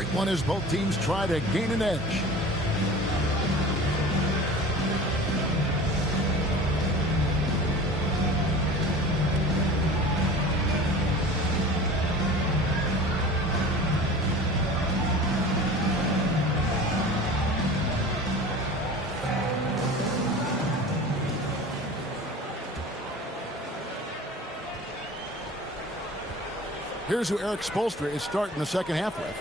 great one as both teams try to gain an edge. Here's who Eric Spoelstra is starting the second half with.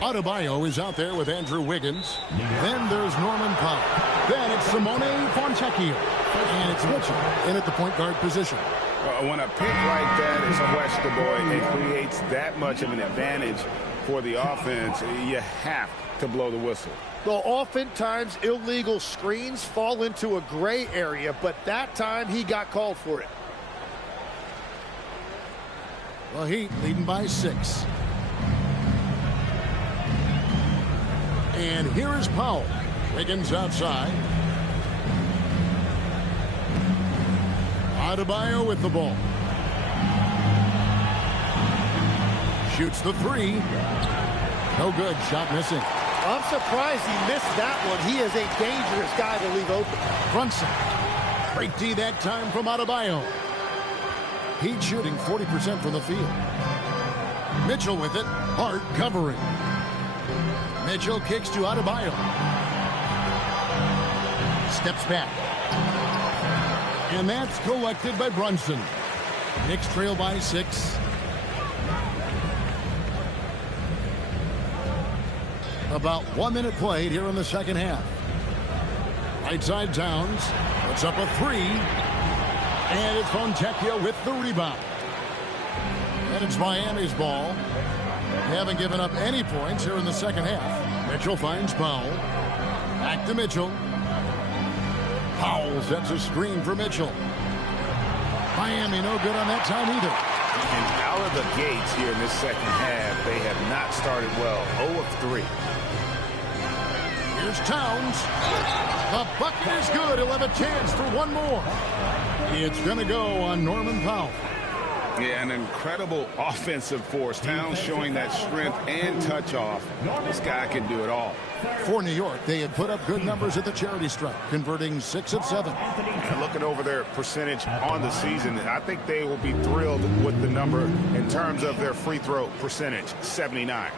Adebayo is out there with Andrew Wiggins. Then there's Norman Powell. Then it's Simone Fontecchio. And it's Mitchell in at the point guard position. When a pick like that is questionable, it creates that much of an advantage for the offense. You have to blow the whistle. Well, oftentimes illegal screens fall into a gray area, but that time he got called for it. The Heat leading by 6. And here is Powell. Wiggins outside. Adebayo with the ball. Shoots the 3. No good. Shot missing. I'm surprised he missed that one. He is a dangerous guy to leave open. Brunson. Great D that time from Adebayo. Heat shooting 40% from the field. Mitchell with it. Hart covering. Mitchell kicks to Adebayo. Steps back. And that's collected by Brunson. Knicks trail by 6. About 1 minute played here in the second half. Right side Towns. Puts up a 3. And it's Fontecchio with the rebound. And it's Miami's ball. They haven't given up any points here in the second half. Mitchell finds Powell. Back to Mitchell. Powell sets a screen for Mitchell. Miami no good on that time either. And out of the gates here in this second half, they have not started well. 0 of 3. Here's Towns. The bucket is good. He'll have a chance for one more. It's going to go on Norman Powell. Yeah, an incredible offensive force. Towns showing that strength and touch off. This guy can do it all. For New York, they had put up good numbers at the charity stripe, converting 6 of 7. And looking over their percentage on the season, I think they will be thrilled with the number in terms of their free throw percentage, 79.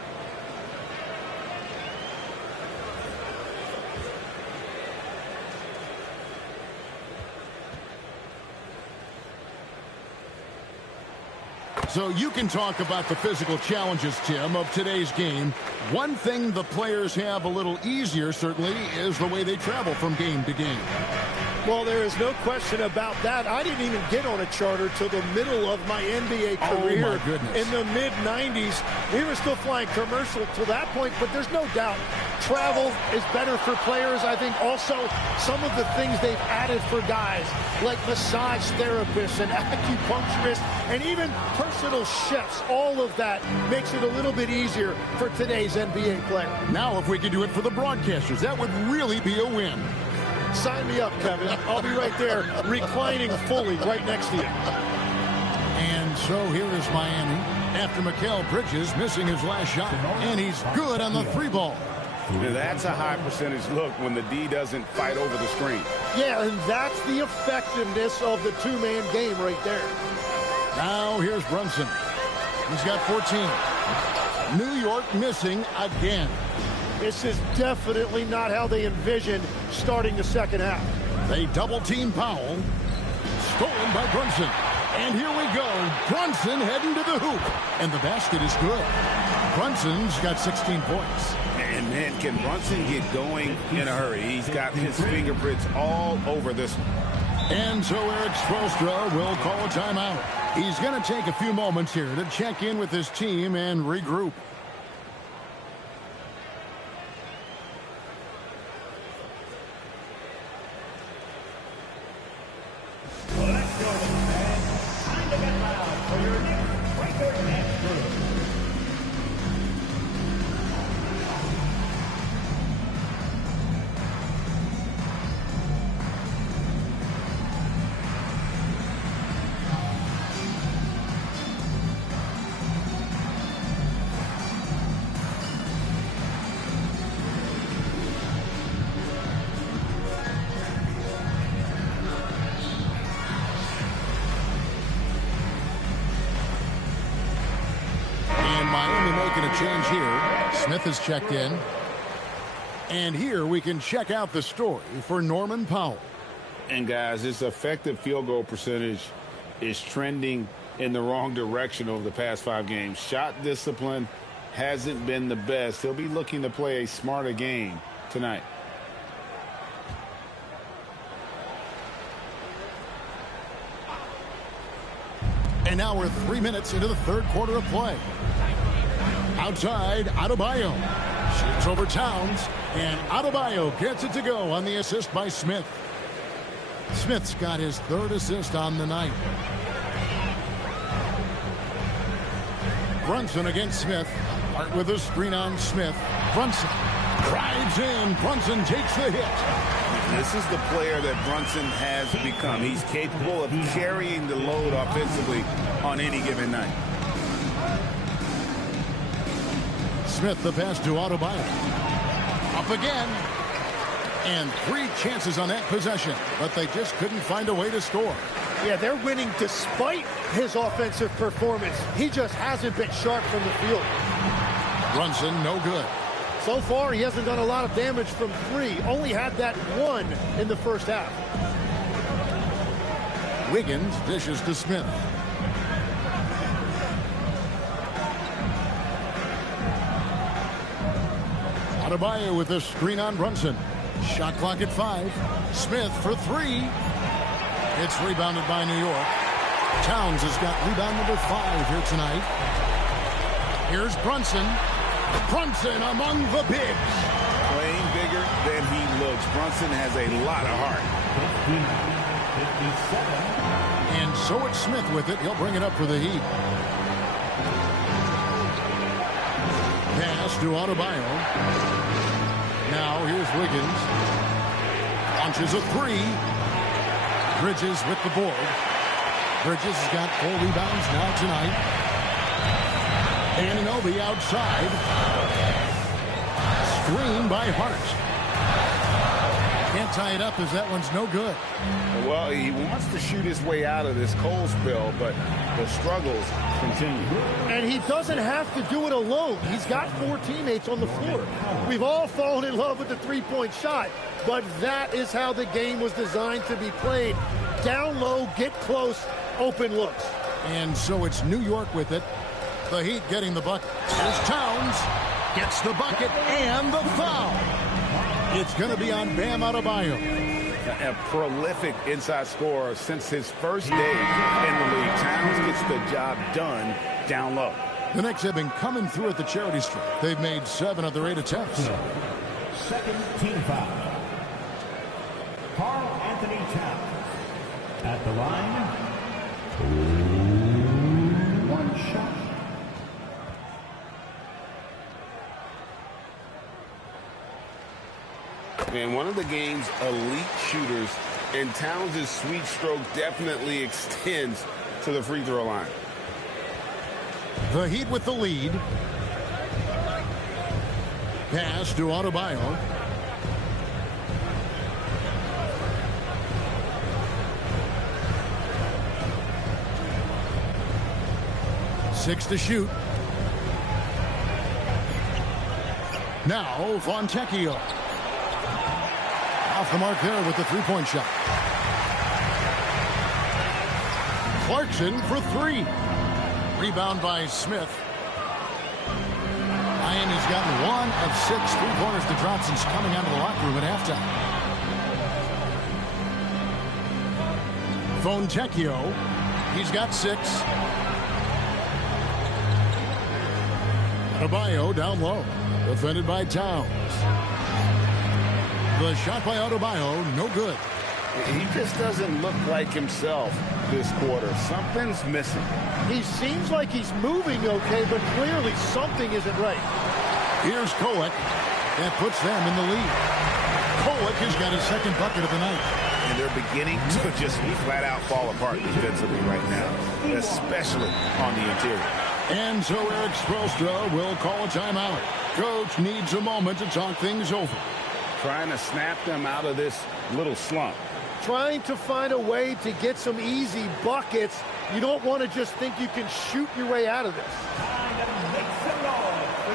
So you can talk about the physical challenges, Tim, of today's game. One thing the players have a little easier, certainly, is the way they travel from game to game. Well, there is no question about that. I didn't even get on a charter till the middle of my NBA career. Oh, my goodness. In the mid-90s. We were still flying commercial to that point, but there's no doubt travel is better for players. I think also some of the things they've added for guys, like massage therapists and acupuncturists and even personal chefs, all of that makes it a little bit easier for today's NBA player. Now, if we could do it for the broadcasters, that would really be a win. Sign me up, Kevin. I'll be right there reclining fully right next to you. And so here is Miami after Mikal Bridges missing his last shot. And he's good on the 3 ball. Now that's a high percentage look when the D doesn't fight over the screen. Yeah, and that's the effectiveness of the two-man game right there. Now here's Brunson. He's got 14. New York missing again. This is definitely not how they envisioned starting the second half. They double-team Powell. Stolen by Brunson. And here we go. Brunson heading to the hoop. And the basket is good. Brunson's got 16 points. And man, can Brunson get going in a hurry? He's got his fingerprints all over this one. And so Eric Spoelstra will call a timeout. He's going to take a few moments here to check in with his team and regroup. Let's go, fans. Time to get loud for your Knicks record match crew. a change here. Smith has checked in. And here we can check out the story for Norman Powell. And guys, his effective field goal percentage is trending in the wrong direction over the past 5 games. Shot discipline hasn't been the best. He'll be looking to play a smarter game tonight. And now we're 3 minutes into the third quarter of play. Outside, Adebayo. Shoots over Towns. And Adebayo gets it to go on the assist by Smith. Smith's got his 3rd assist on the night. Brunson against Smith. Hart with a screen on Smith. Brunson drives in. Brunson takes the hit. This is the player that Brunson has become. He's capable of carrying the load offensively on any given night. Smith, the pass to Adebayo. Up again. And 3 chances on that possession, but they just couldn't find a way to score. Yeah, they're winning despite his offensive performance. He just hasn't been sharp from the field. Brunson, no good. So far, he hasn't done a lot of damage from 3. Only had that 1 in the first half. Wiggins dishes to Smith. Adebayo with a screen on Brunson. Shot clock at 5. Smith for 3. It's rebounded by New York. Towns has got rebound number 5 here tonight. Here's Brunson. Brunson among the bigs. Playing bigger than he looks. Brunson has a lot of heart. And so it's Smith with it. He'll bring it up for the Heat. Pass to Adebayo. Now here's Wiggins. Launches a 3. Bridges with the board. Bridges has got 4 rebounds now tonight. Anunoby outside. Screen by Hart. Can't tie it up as that one's no good. Well, he wants to shoot his way out of this cold spell, but the struggles continue. And he doesn't have to do it alone. He's got 4 teammates on the floor. We've all fallen in love with the 3-point shot, but that is how the game was designed to be played. Down low, get close, open looks. And so it's New York with it. The Heat getting the bucket. Here's Towns. Gets the bucket and the foul. It's going to be on Bam Adebayo. A prolific inside scorer since his first day in the league. Towns gets the job done down low. The Knicks have been coming through at the charity stripe. They've made 7 of their 8 attempts. Second team foul. Karl Anthony Towns at the line. 1 shot. And one of the game's elite shooters, and Towns' sweet stroke definitely extends to the free throw line. The Heat with the lead. Pass to Adebayo. Six to shoot. Now Fontecchio. Off the mark there with the 3-point shot. Clarkson for 3. Rebound by Smith. Miami's gotten 1 of 6 3-pointers to drop since coming out of the locker room at halftime. Fontecchio. He's got 6. Adebayo down low. Defended by Towns. The shot by Adebayo, no good. He just doesn't look like himself this quarter. Something's missing. He seems like he's moving okay, but clearly something isn't right. Here's Kolek. That puts them in the lead. Kolek has got his 2nd bucket of the night. And they're beginning to just flat out fall apart defensively right now, especially on the interior. And so Eric Spoelstra will call a timeout. Coach needs a moment to talk things over. Trying to snap them out of this little slump. Trying to find a way to get some easy buckets. You don't want to just think you can shoot your way out of this. Time to make some noise.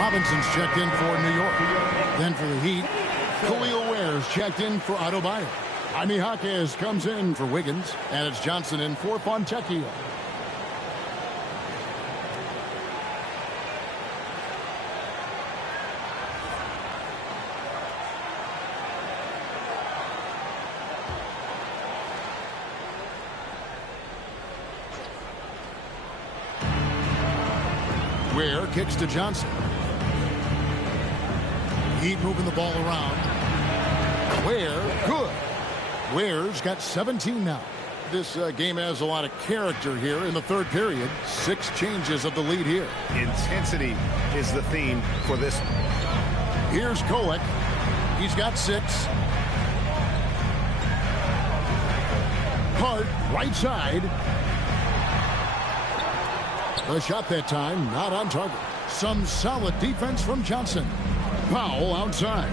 Robinson's checked in for New York. Then for the Heat, Khalil Ware's checked in for Adebayo. Jaime Jaquez comes in for Wiggins, and it's Johnson in for Fontecchio. Ware kicks to Johnson. Heat moving the ball around. Ware, good. Ware's got 17 now. This game has a lot of character here in the third period. 6 changes of the lead here. Intensity is the theme for this. Here's Kolek. He's got 6. Hart, right side. The shot that time, not on target. Some solid defense from Johnson. Powell outside.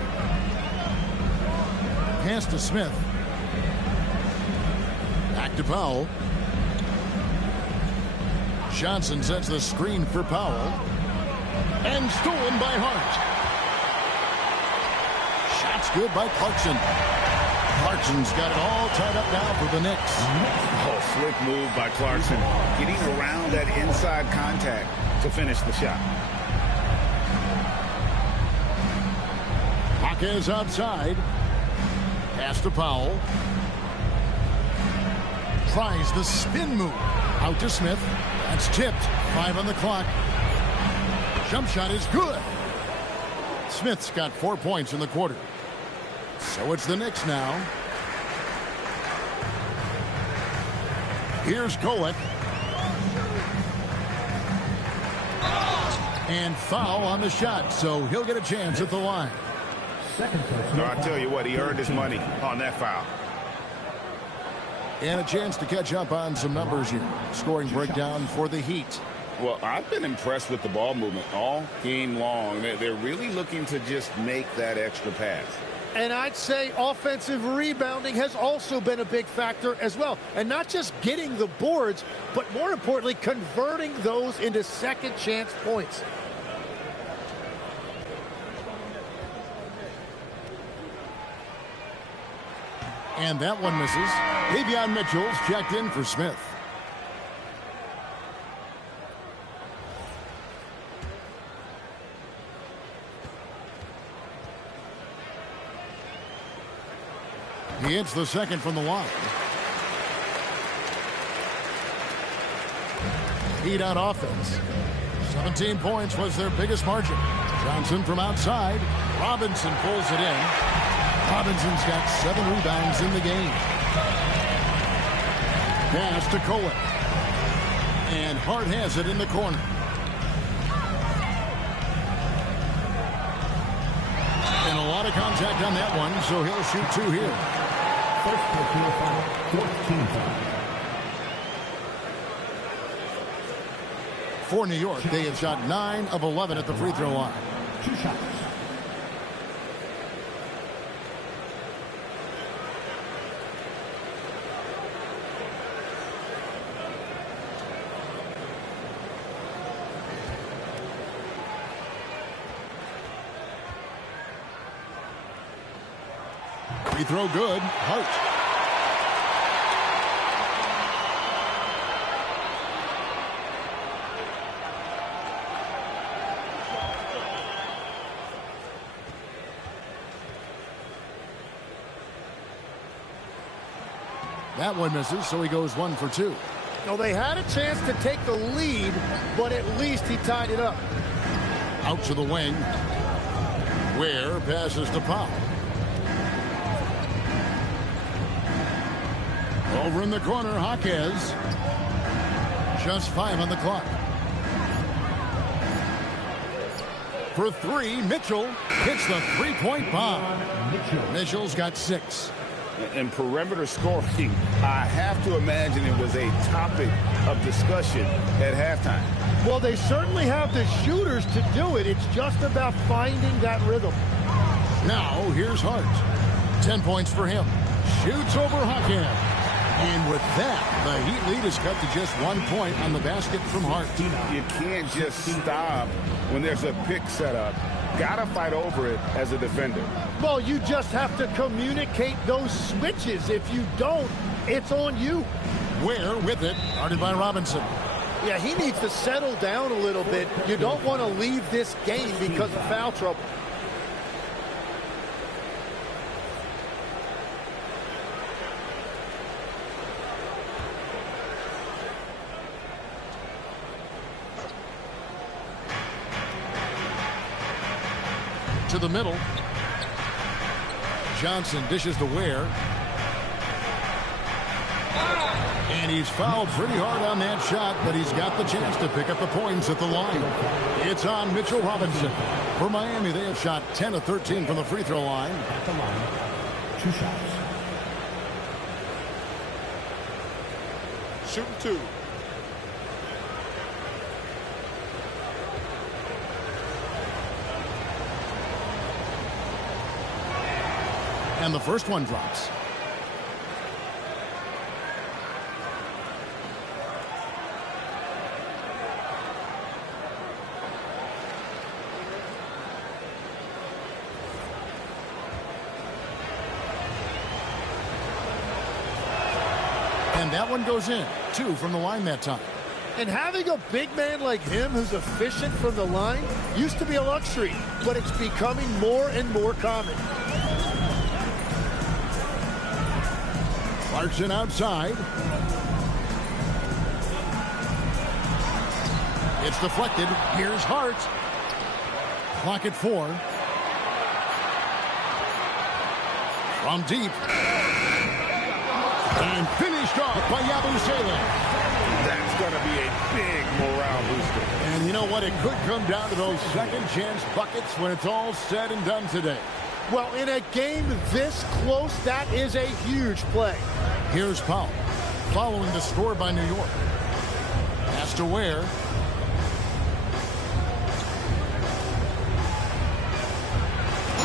Pass to Smith. Back to Powell. Johnson sets the screen for Powell. And stolen by Hart. Shot's good by Clarkson. Clarkson's got it all tied up now for the Knicks. Oh, slick move by Clarkson. Getting around that inside contact to finish the shot. Jaquez outside. Pass to Powell. Tries the spin move. Out to Smith. That's tipped. 5 on the clock. Jump shot is good. Smith's got 4 points in the quarter. So it's the Knicks now. Here's Kolek. And foul on the shot, so he'll get a chance at the line. No, I tell you what, he earned his money on that foul. And a chance to catch up on some numbers here. Scoring breakdown for the Heat. Well, I've been impressed with the ball movement all game long. They're really looking to just make that extra pass. And I'd say offensive rebounding has also been a big factor as well. And not just getting the boards, but more importantly, converting those into second chance points. And that one misses. Davion Mitchell's checked in for Smith. He hits the second from the line. Heat on offense. 17 points was their biggest margin. Johnson from outside. Robinson pulls it in. Robinson's got 7 rebounds in the game. Pass to Kolek. And Hart has it in the corner. And a lot of contact on that one, so he'll shoot 2 here. First personal foul, 14 foul. For New York, they have shot 9 of 11 at the free throw line. 2 shots. Free throw good. Hart. That one misses, so he goes 1 for 2. Well, they had a chance to take the lead, but at least he tied it up. Out to the wing. Ware passes to Powell. Over in the corner, Jaquez. Just 5 on the clock. For 3, Mitchell hits the 3-point bomb. Mitchell's got 6. And perimeter scoring, I have to imagine it was a topic of discussion at halftime. Well, they certainly have the shooters to do it. It's just about finding that rhythm. Now, here's Hart. 10 points for him. Shoots over Jaquez. And with that, the Heat lead is cut to just 1 point on the basket from Hart. You can't just stop when there's a pick set up. Gotta fight over it as a defender. Well, you just have to communicate those switches. If you don't, it's on you. Ware with it, guarded by Robinson. Yeah, he needs to settle down a little bit. You don't want to leave this game because of foul trouble. To the middle. Johnson dishes to Ware. And he's fouled pretty hard on that shot, but he's got the chance to pick up the points at the line. It's on Mitchell Robinson. For Miami, they have shot 10 of 13 from the free throw line. At the line, 2 shots. Shooting 2. And the first one drops. And that one goes in. 2 from the line that time. And having a big man like him who's efficient from the line used to be a luxury, but it's becoming more and more common. Clarkson outside. It's deflected. Here's Hart. Clock at 4. From deep. And finished off by Yabusele. That's going to be a big morale booster. And you know what? It could come down to those second chance buckets when it's all said and done today. Well, in a game this close, that is a huge play. Here's Powell, following the score by New York. Pass to Ware.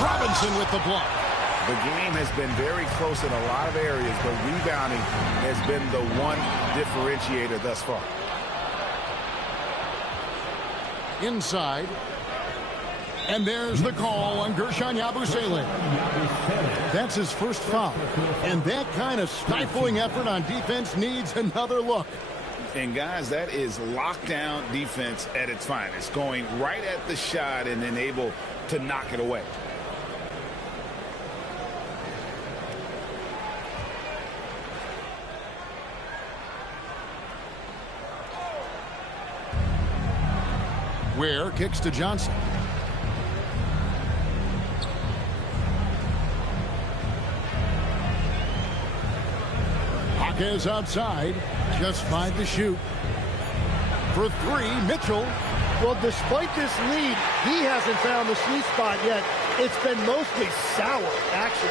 Robinson with the block. The game has been very close in a lot of areas, but rebounding has been the one differentiator thus far. Inside. And there's the call on Gershon Yabusele. That's his first foul. And that kind of stifling effort on defense needs another look. And guys, that is lockdown defense at its finest. Going right at the shot and then able to knock it away. Ware kicks to Johnson. Is outside, just 5 to shoot. For 3, Mitchell. Well, despite this lead, he hasn't found the sweet spot yet. It's been mostly sour action.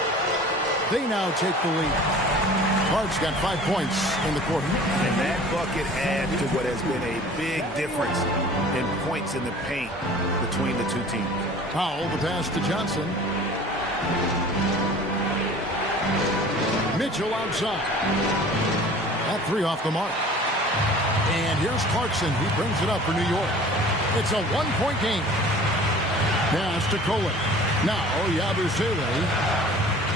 They now take the lead. Hart's got 5 points in the quarter. And that bucket adds to what has been a big difference in points in the paint between the two teams. Powell, the pass to Johnson. Mitchell outside. That 3 off the mark. And here's Clarkson, who brings it up for New York. It's a 1-point game. Pass to Kohler. Now Yabusele.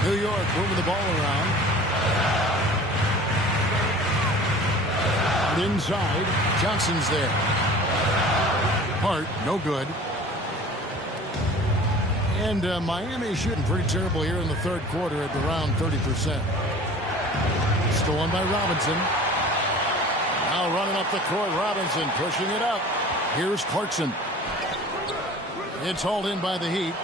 New York moving the ball around. Inside. Johnson's there. Hart, no good. And Miami shooting pretty terrible here in the third quarter at around 30%. Stolen by Robinson. Now running up the court, Robinson pushing it up. Here's Clarkson. It's hauled in by the Heat.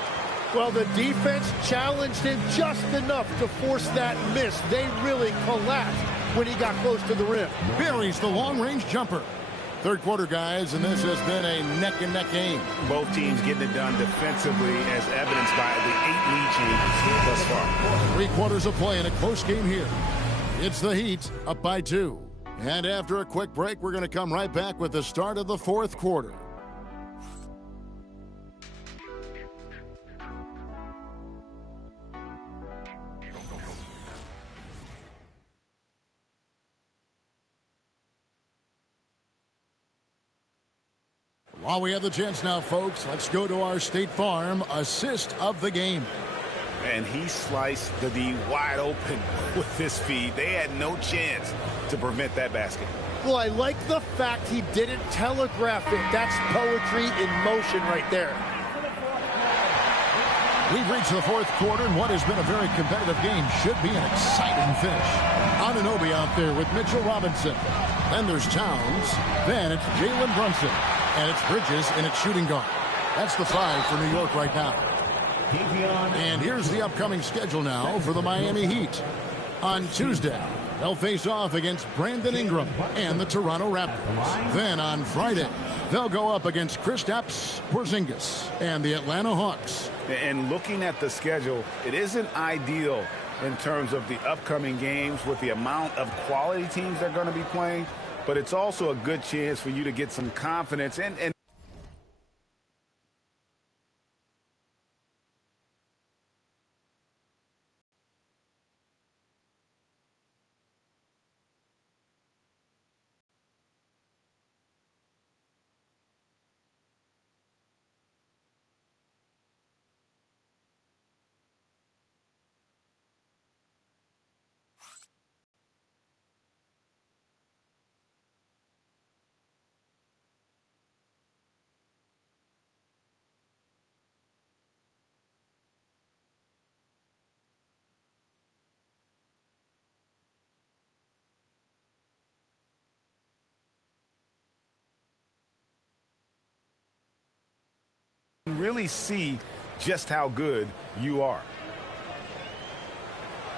Well, the defense challenged him just enough to force that miss. They really collapsed when he got close to the rim. Buries the long-range jumper. Third quarter, guys, and this has been a neck-and-neck game. Both teams getting it done defensively, as evidenced by the 8 lead changes thus far. 3 quarters of play in a close game here. It's the Heat up by 2. And after a quick break, we're going to come right back with the start of the fourth quarter. While we have the chance now, folks, let's go to our State Farm assist of the game. And he sliced the D wide open with his feed. They had no chance to prevent that basket. Well, I like the fact he didn't telegraph it. That's poetry in motion right there. We've reached the fourth quarter, and what has been a very competitive game should be an exciting finish. Anunoby out there with Mitchell Robinson. Then there's Towns. Then it's Jalen Brunson. And it's Bridges in its shooting guard. That's the 5 for New York right now. And here's the upcoming schedule now for the Miami Heat. On Tuesday, they'll face off against Brandon Ingram and the Toronto Raptors. Then on Friday, they'll go up against Kristaps Porzingis and the Atlanta Hawks. And looking at the schedule, it isn't ideal in terms of the upcoming games with the amount of quality teams they're going to be playing, but it's also a good chance for you to get some confidence and really see just how good you are.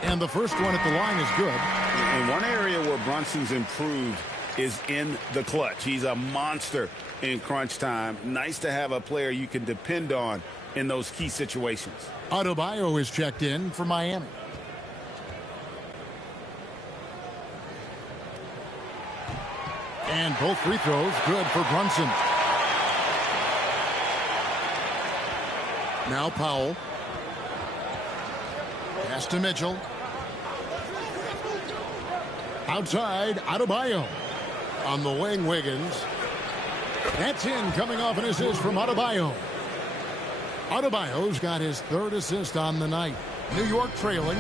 And the first one at the line is good. And one area where Brunson's improved is in the clutch. He's a monster in crunch time. Nice to have a player you can depend on in those key situations. Adebayo is checked in for Miami. And both free throws good for Brunson. Now Powell. Pass to Mitchell. Outside, Adebayo. On the wing, Wiggins. That's in, coming off an assist from Adebayo. Adebayo's got his 3rd assist on the night. New York trailing.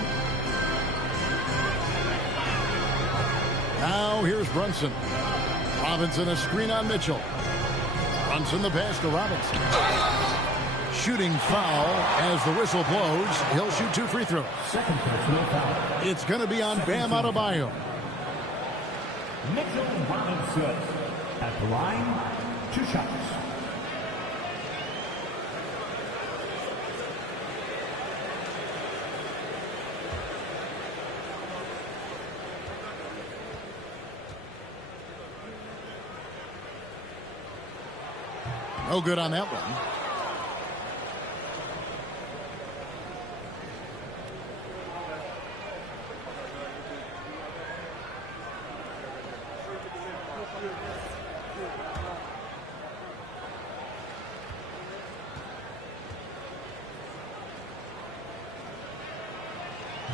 Now here's Brunson. Robinson a screen on Mitchell. Brunson the pass to Robinson. Shooting foul as the whistle blows. He'll shoot 2 free throws. Second personal foul. It's going to be on Bam Adebayo. Mitchell Robinson at the line, 2 shots. No good on that one.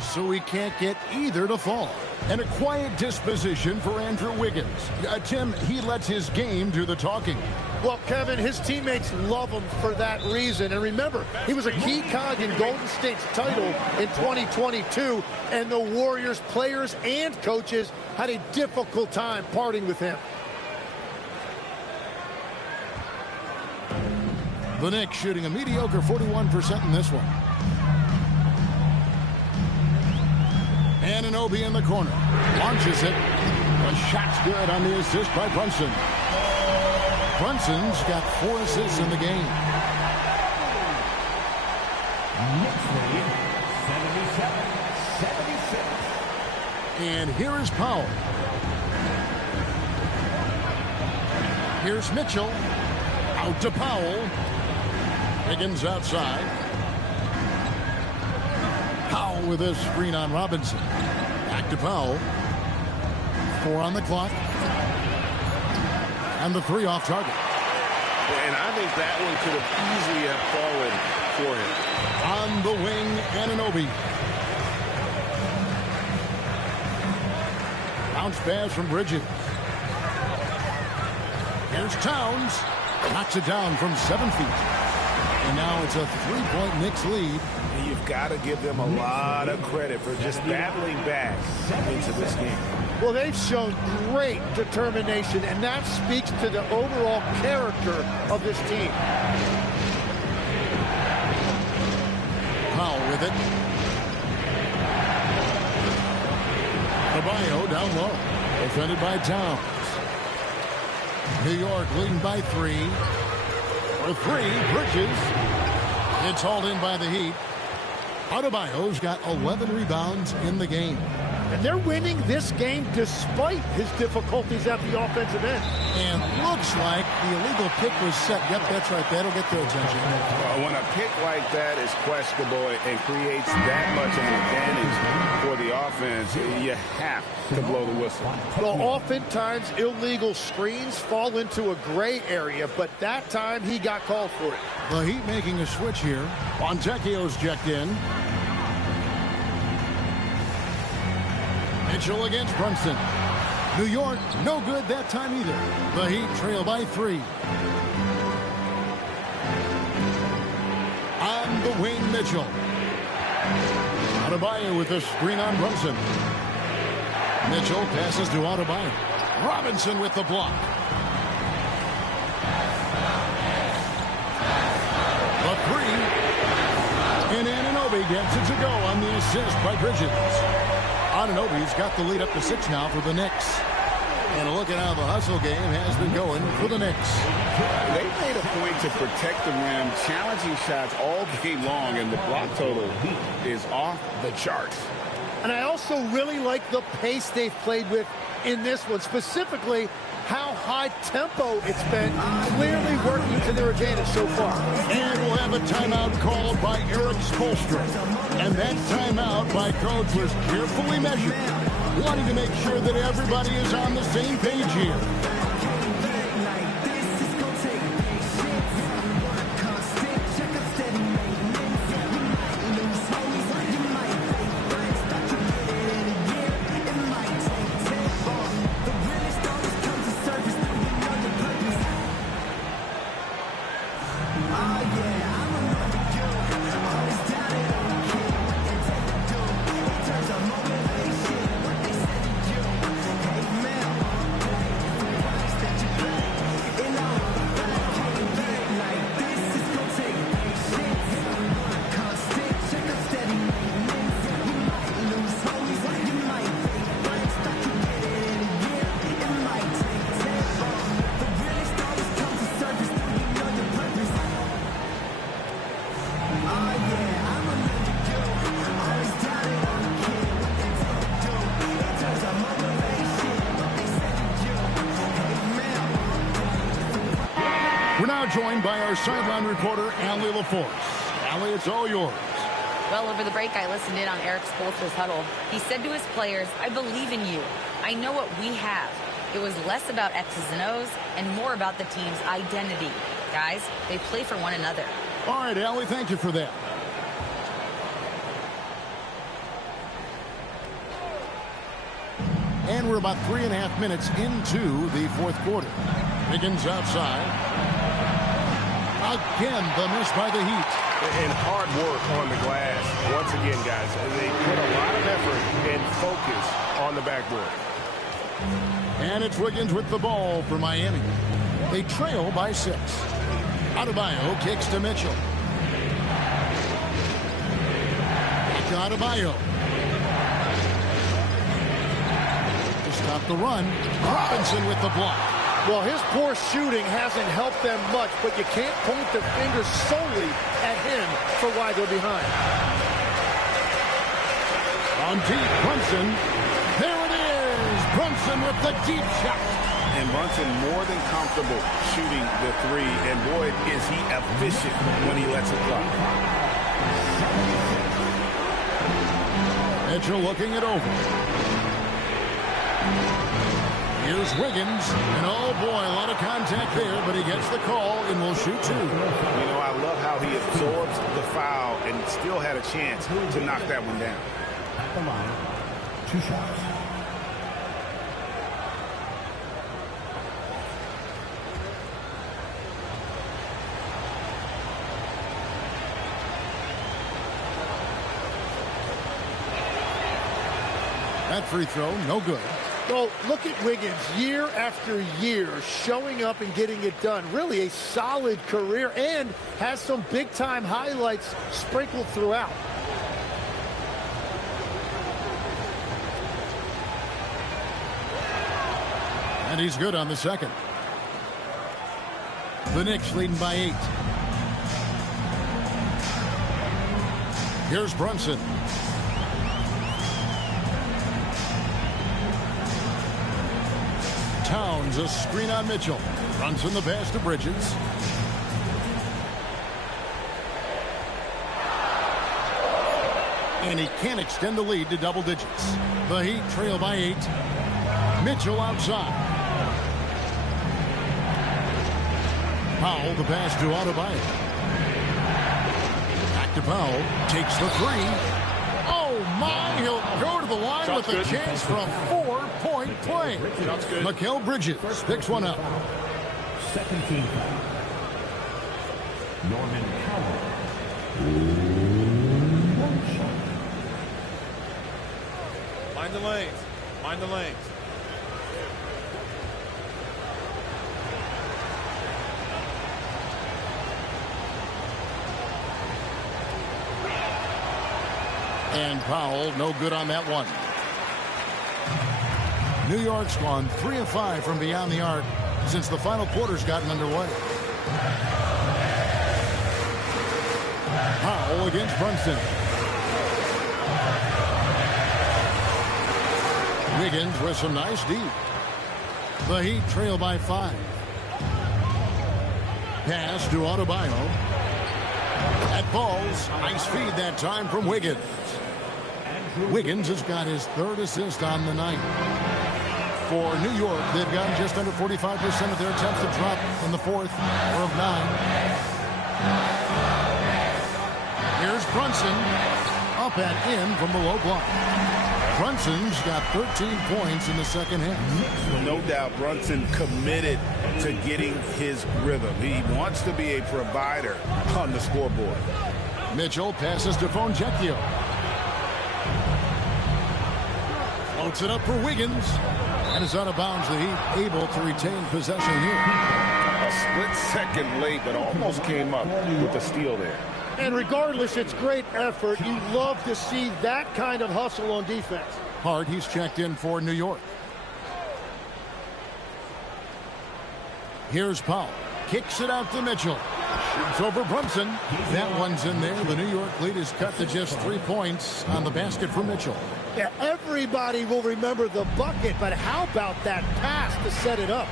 So we can't get either to fall. And a quiet disposition for Andrew Wiggins. Tim, he lets his game do the talking. Well, Kevin, his teammates love him for that reason. And remember, he was a key cog in Golden State's title in 2022. And the Warriors players and coaches had a difficult time parting with him. The Knicks shooting a mediocre 41% in this one. Anunoby in the corner. Launches it. The shot's good on the assist by Brunson. Brunson's got 4 assists in the game. Knicks lead 77-76. And here is Powell. Here's Mitchell. Out to Powell. Higgins outside. Powell with a screen on Robinson. Back to Powell. 4 on the clock. And the 3 off target. And I think that one could have easily have fallen for him. On the wing, Anunoby. Bounce pass from Bridges. Here's Towns. Knocks it down from 7 feet. And now it's a 3-point Knicks lead. And you've got to give them a lot of credit for just battling back into this game. Well, they've shown great determination, and that speaks to the overall character of this team. Powell with it. Adebayo down low. Defended by Towns. New York leading by 3. For 3, Bridges. It's hauled in by the Heat. Adebayo's got 11 rebounds in the game. And they're winning this game despite his difficulties at the offensive end. And looks like the illegal pick was set. Yep, that's right. That'll get their attention. When a pick like that is questionable and creates that much of an advantage for the offense, you have to blow the whistle. Well, oftentimes illegal screens fall into a gray area, but that time he got called for it. The Heat making a switch here. Fontecchio's checked in. Mitchell against Brunson. New York, no good that time either. The Heat trail by 3. On the wing, Mitchell. Adebayo with the screen on Brunson. Mitchell passes to Adebayo. Robinson with the block. The 3. And Anunoby gets it to go on the assist by Bridges. Anunoby's got the lead up to 6 now for the Knicks. And a look at how the hustle game has been going for the Knicks. They made a point to protect the rim, challenging shots all game long, and the block total is off the charts. And I also really like the pace they've played with in this one, specifically how high tempo it's been, clearly working to their advantage so far. And we'll have a timeout called by Eric Spoelstra. And that timeout by coach was carefully measured, wanting to make sure that everybody is on the same page here. We're now joined by our sideline reporter, Allie LaForce. Allie, it's all yours. Well, over the break, I listened in on Eric Spoelstra's huddle. He said to his players, "I believe in you. I know what we have." It was less about X's and O's and more about the team's identity. Guys, they play for one another. All right, Allie, thank you for that. And we're about 3.5 minutes into the fourth quarter. Higgins outside. Again, the miss by the Heat. And hard work on the glass. Once again, guys, they put a lot of effort and focus on the backboard. And it's Wiggins with the ball for Miami. They trail by 6. Adebayo kicks to Mitchell. Back to Adebayo. To stop the run, Robinson with the block. Well, his poor shooting hasn't helped them much, but you can't point the finger solely at him for why they're behind. On deep, Brunson. There it is. Brunson with the deep shot. And Brunson more than comfortable shooting the 3. And boy, is he efficient when he lets it fly. Mitchell looking it over. Here's Wiggins, and oh boy, a lot of contact there, but he gets the call and will shoot 2. You know, I love how he absorbs the foul and still had a chance to knock that one down. Come on. 2 shots. That free throw, no good. Well, look at Wiggins year after year showing up and getting it done. Really a solid career and has some big-time highlights sprinkled throughout. And he's good on the second. The Knicks leading by 8. Here's Brunson. Towns, a screen on Mitchell. Brunson the pass to Bridges. And he can't extend the lead to double digits. The Heat trail by 8. Mitchell outside. Powell, the pass to Adebayo. Back to Powell. Takes the three. Oh, my. He'll go to the line Shot's with a good. chance for a 4-point play. Shot's good. Mikal Bridges picks one up. Second team foul. Norman Powell. One shot. Mind the lanes. Mind the lanes. And Powell, no good on that one. New York's gone 3 of 5 from beyond the arc since the final quarter's gotten underway. Powell against Brunson. Wiggins with some nice D. The Heat trail by 5. Pass to Adebayo. That falls. Nice feed that time from Wiggins. Wiggins has got his 3rd assist on the night. For New York, they've gotten just under 45% of their attempts to drop in the 4th or of 9. Here's Brunson. Up and in from the low block. Brunson's got 13 points in the second half. No doubt Brunson committed to getting his rhythm. He wants to be a provider on the scoreboard. Mitchell passes to Fontecchio. Floats it up for Wiggins. And is out of bounds. The Heat able to retain possession here. A split second late, but almost came up with the steal there. And regardless, it's great effort. You love to see that kind of hustle on defense. Hart, he's checked in for New York. Here's Powell. Kicks it out to Mitchell. Shoots over Brunson. That one's in there. The New York lead is cut to just 3 points on the basket for Mitchell. Yeah, everybody will remember the bucket, but how about that pass to set it up?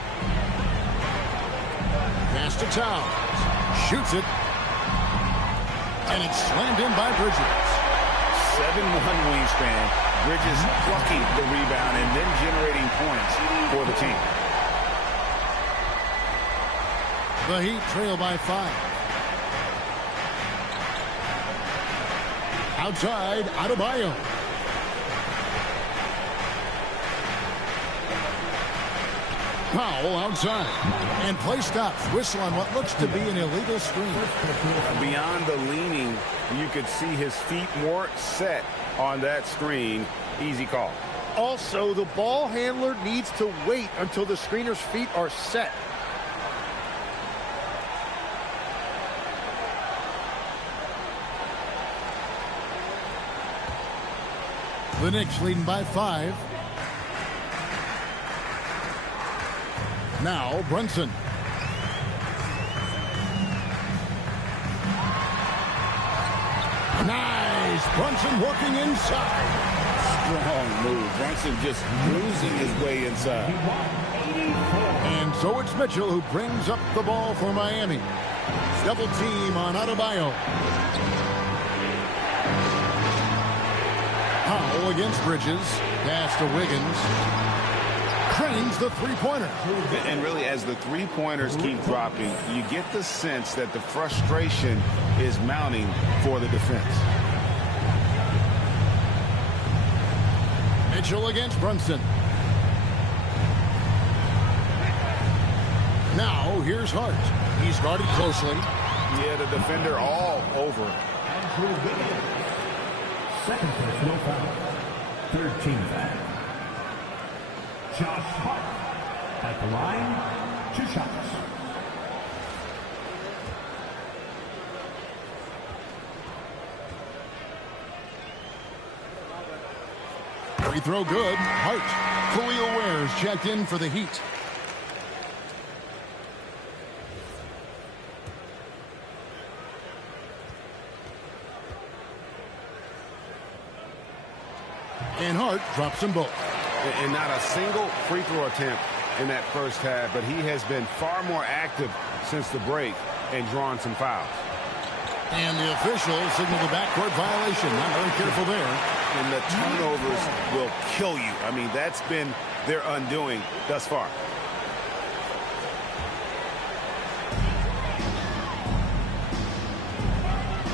Pass to Towns. Shoots it. And it's slammed in by Bridges. 7'1" wingspan. Bridges plucking the rebound and then generating points for the team. The Heat trail by 5. Outside, Adebayo. Powell outside. And play stops. Whistle on what looks to be an illegal screen. Beyond the leaning, you could see his feet more set on that screen. Easy call. Also, the ball handler needs to wait until the screener's feet are set. The Knicks leading by 5. Now Brunson. Nice. Brunson working inside. Strong move. Brunson just losing his way inside. And so it's Mitchell who brings up the ball for Miami. Double team on Adebayo. Powell against Bridges. Pass to Wiggins. Cranes the three-pointer. And really, as the three-pointers keep dropping, you get the sense that the frustration is mounting for the defense. Mitchell against Brunson. Now here's Hart. He's guarded closely. Yeah, the defender all over. Second personal foul. Third team foul. Josh Hart at the line, 2 shots. Free throw good. Hart. Khalil Ware's checked in for the Heat. And Hart drops them both. And not a single free throw attempt in that first half, but he has been far more active since the break and drawn some fouls. And the officials signal the backcourt violation. Not very careful there. And the turnovers will kill you. I mean, that's been their undoing thus far.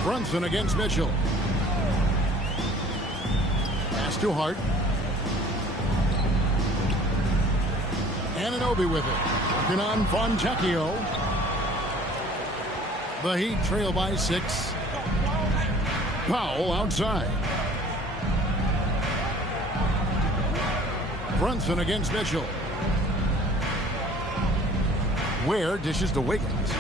Brunson against Mitchell. Pass to Hart. Anunoby with it. Working on Fontecchio. The Heat trail by 6. Powell outside. Brunson against Mitchell. Ware dishes to Wiggins.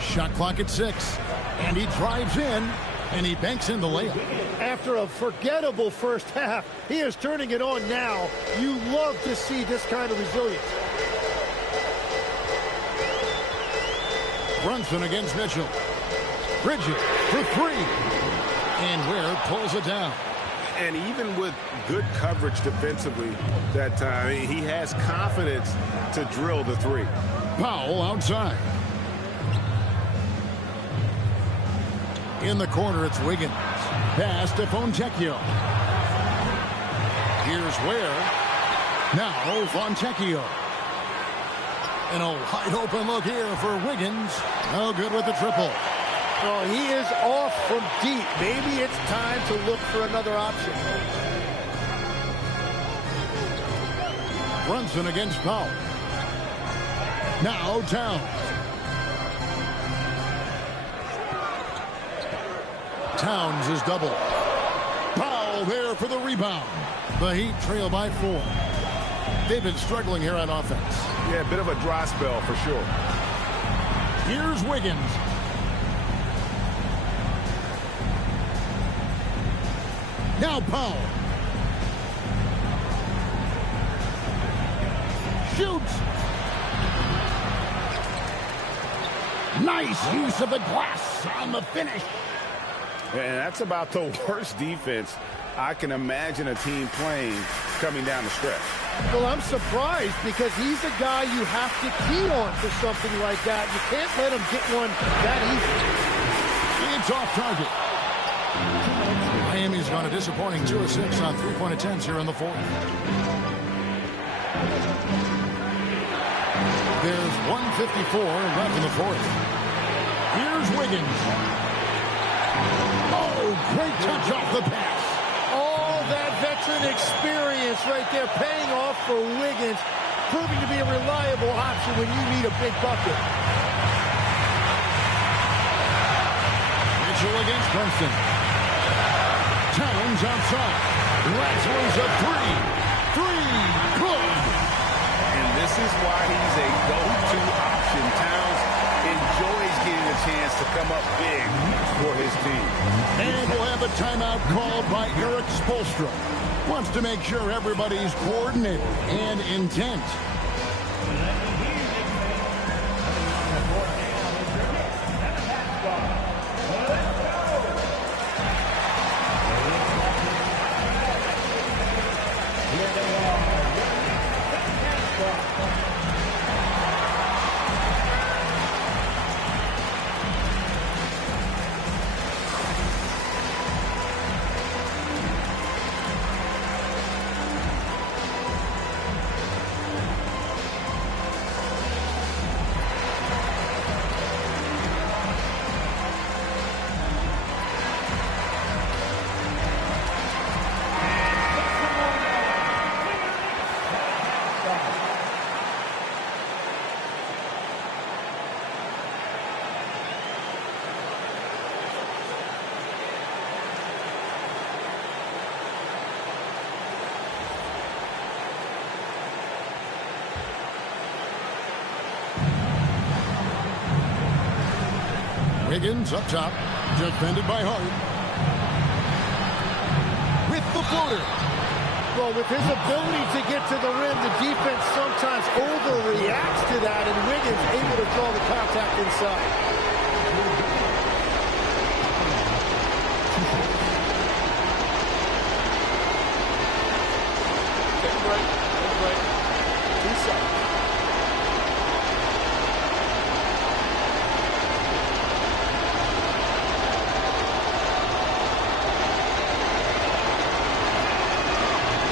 Shot clock at 6. And he drives in. And he banks in the layup. After a forgettable first half, he is turning it on now. You love to see this kind of resilience. Brunson against Mitchell. Bridges for 3. And Ware pulls it down. And even with good coverage defensively that time, he has confidence to drill the 3. Powell outside. In the corner, it's Wiggins. Pass to Fontecchio. Here's Ware. Now Fontecchio. And a wide open look here for Wiggins. No good with the triple. Oh, he is off from deep. Maybe it's time to look for another option. Brunson against Powell. Now Towns. Towns is double. Powell there for the rebound. The Heat trail by 4. They've been struggling here on offense. Yeah, a bit of a dry spell for sure. Here's Wiggins. Now Powell. Shoots. Nice use of the glass on the finish. And that's about the worst defense I can imagine a team playing coming down the stretch. Well, I'm surprised because he's a guy you have to key on for something like that. You can't let him get one that easy. It's off target. Miami's gone a disappointing 2 of 6 on 3-point attempts here in the 4th. There's 1:54 left in the 4th. Here's Wiggins. Oh, great touch off the pass. All that veteran experience right there paying off for Wiggins, proving to be a reliable option when you need a big bucket. Mitchell against Brunson. Towns outside. Rattles a 3. 3. Good. And this is why he's a go-to option. Towns enjoys getting a chance to come up big for his team. And we'll have a timeout called by Eric Spoelstra. Wants to make sure everybody's coordinated and intent. Wiggins up top, defended by Hart. With the floater. Well, with his ability to get to the rim, the defense sometimes overreacts to that, and Wiggins able to draw the contact inside. Take a break. Take a break. 2 seconds.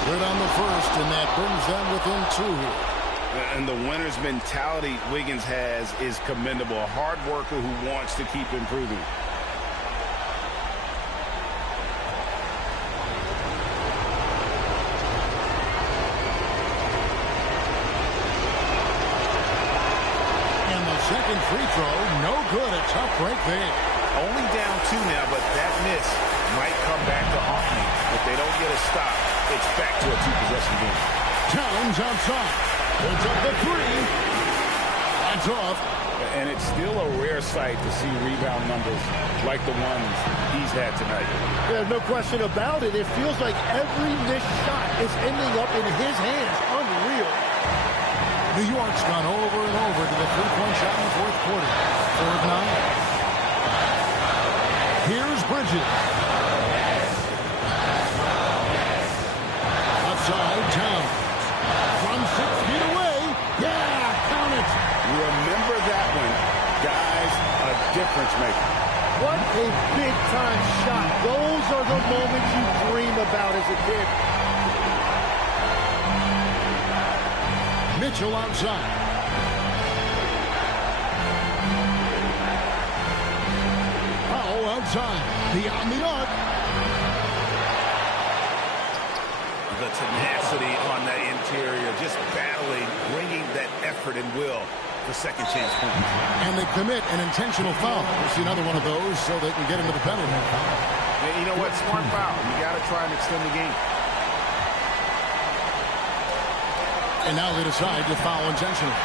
Good on the first, and that brings them within 2 here. And the winner's mentality Wiggins has is commendable. A hard worker who wants to keep improving. And the second free throw, no good. A tough break there. Only down 2 now, but that miss might come back to haunt me. If they don't get a stop, it's back to a 2-possession game. Towns outside. Puts up the 3. That's off. And it's still a rare sight to see rebound numbers like the ones he's had tonight. Yeah, no question about it. It feels like every missed shot is ending up in his hands. Unreal. New York's gone over and over to the three-point shot in the fourth quarter. 4 of 9. Here's Bridges. Outside, Towns. From 6 feet away. Yeah, count it. Remember that one. Guys, a difference maker. What a big-time shot. Those are the moments you dream about as a kid. Mitchell outside. Powell outside. Beyond the arc. The tenacity on that interior, just battling, bringing that effort and will for second chance points. And they commit an intentional foul. We'll see another one of those so they can get into the penalty. Yeah, you know what? Smart foul. You got to try and extend the game. And now they decide to foul intentionally.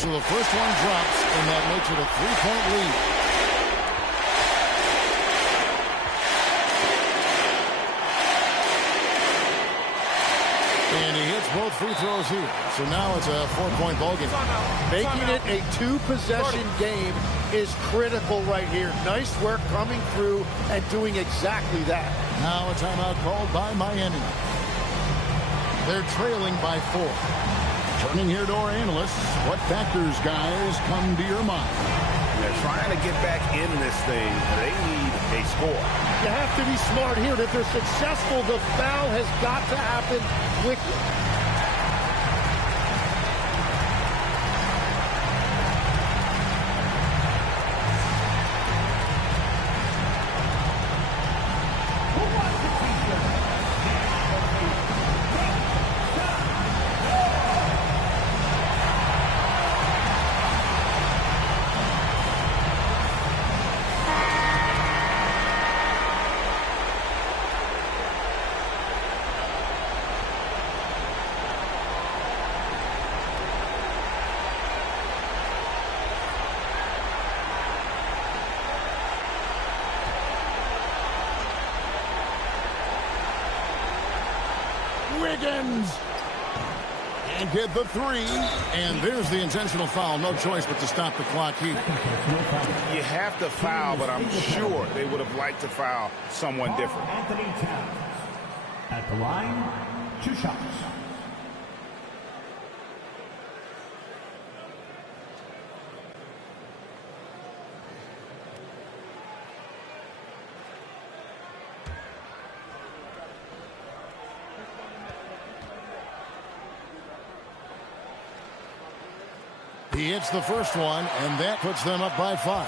So the first one drops, and that makes it a 3-point lead. And he hits both free throws here. So now it's a 4-point ball game. Making it a 2-possession game is critical right here. Nice work coming through and doing exactly that. Now a timeout called by Miami. They're trailing by 4. Turning here to our analysts, what factors, guys, come to your mind? They're trying to get back in this thing. They need a score. You have to be smart here. If they're successful, the foul has got to happen quickly. Wiggins. And get the 3. And there's the intentional foul. No choice but to stop the clock here. You have to foul, but I'm sure they would have liked to foul someone different. Anthony Towns at the line, 2 shots. He hits the first one, and that puts them up by 5.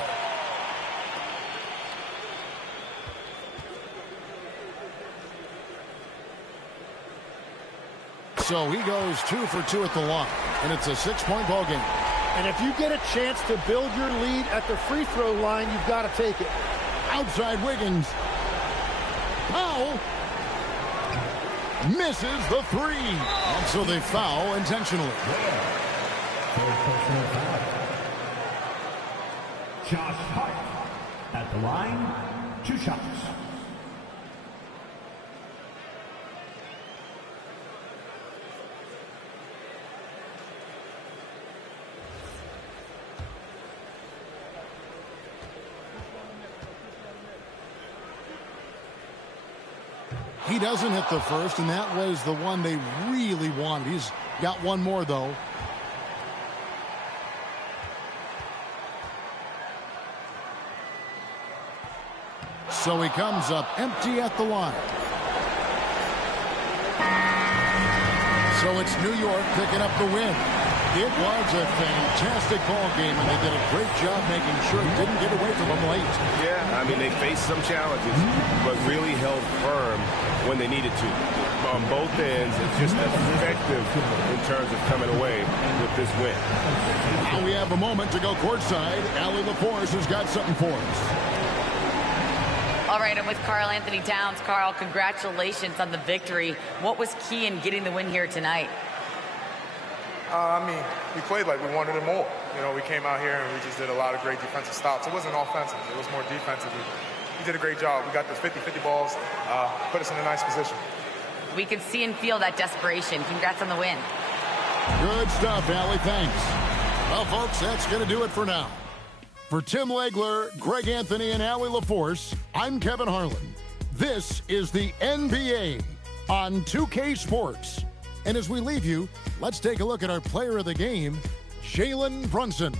So he goes 2 for 2 at the line, and it's a 6-point ball game. And if you get a chance to build your lead at the free throw line, you've got to take it. Outside Wiggins. Powell misses the 3. And so they foul intentionally. Third personal foul. Josh Hart at the line. 2 shots. He doesn't hit the first, and that was the one they really wanted. He's got one more, though. So he comes up empty at the line. So it's New York picking up the win. It was a fantastic ball game, and they did a great job making sure it didn't get away from them late. Yeah, I mean, they faced some challenges, but really held firm when they needed to. On both ends, it's just effective in terms of coming away with this win. Now we have a moment to go courtside. Allie LaForce has got something for us. All right, I'm with Karl Anthony Towns. Karl, congratulations on the victory. What was key in getting the win here tonight? I mean, we played like we wanted it more. You know, we came out here and we just did a lot of great defensive stops. It wasn't offensive. It was more defensive. We did a great job. We got those 50-50 balls, put us in a nice position. We could see and feel that desperation. Congrats on the win. Good stuff, Allie. Thanks. Well, folks, that's going to do it for now. For Tim Legler, Greg Anthony, and Allie LaForce, I'm Kevin Harlan. This is the NBA on 2K Sports. And as we leave you, let's take a look at our player of the game, Jalen Brunson.